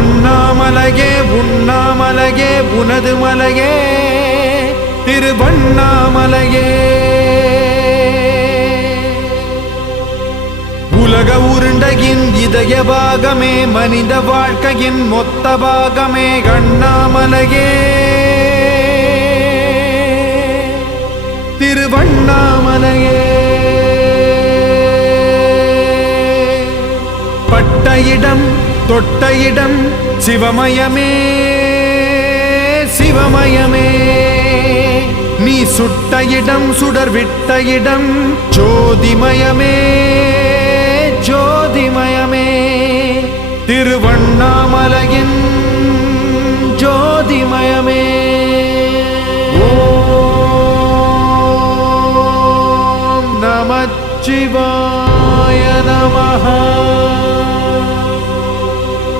அண்ணாமலையே உண்ணாமலையே உனது மலையே திருவண்ணாமலையே. உலக உருண்டையின் இதய பாகமே மனித வாழ்க்கையின் மொத்த பாகமே அண்ணாமலையே திருவண்ணாமலையே. பட்ட இடம் தொட்ட இடம் சிவமயமே சிவமயமே. நீ சுட்ட இடம் சுடர் விட்ட இடம் ஜோதிமயமே ஜோதிமயமே. திருவண்ணாமலையின் ஜோதிமயமே. ஓம் நமச்சிவாய நம.